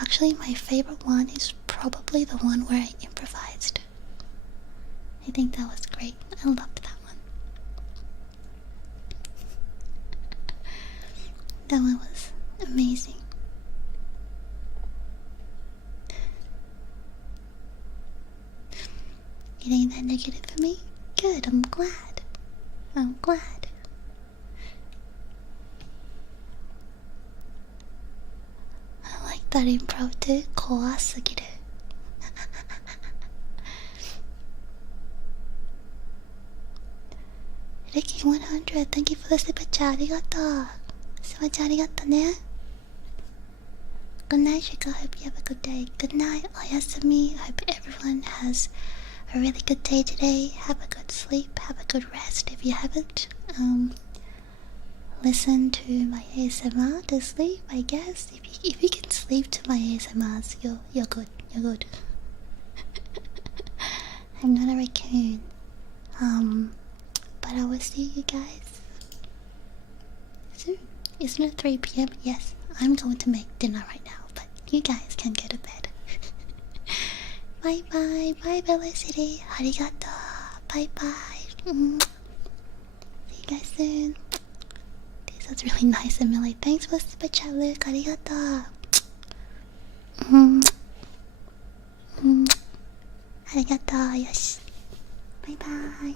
Actually my favorite one is probably the one where I improvised. I think that was great. I loved that one. That one was amazing. It ain't that negative for me? Good, I'm glad. I like that improv too. 怖すぎる. Ricky 100, thank you for the super chat. ありがとう. Super chat ありがとね. Good night, Shikka. Hope you have a good day. Good night, Oyasumi. Hope everyone has a really good day today. Have a good sleep. Have a good rest. If you haven't, listen to my ASMR to sleep. I guess if you can sleep to my ASMRs, you're good. You're good. I'm not a raccoon. But I will see you guys soon. Isn't it 3 p.m? Yes, I'm going to make dinner right now, but you guys can go to bed. Bye bye, bye Velocity. Arigato. Bye bye. See you guys soon. This was really nice, Emily. Thanks for the super chat, Luke. Arigato. Arigato. Yosh. Bye bye.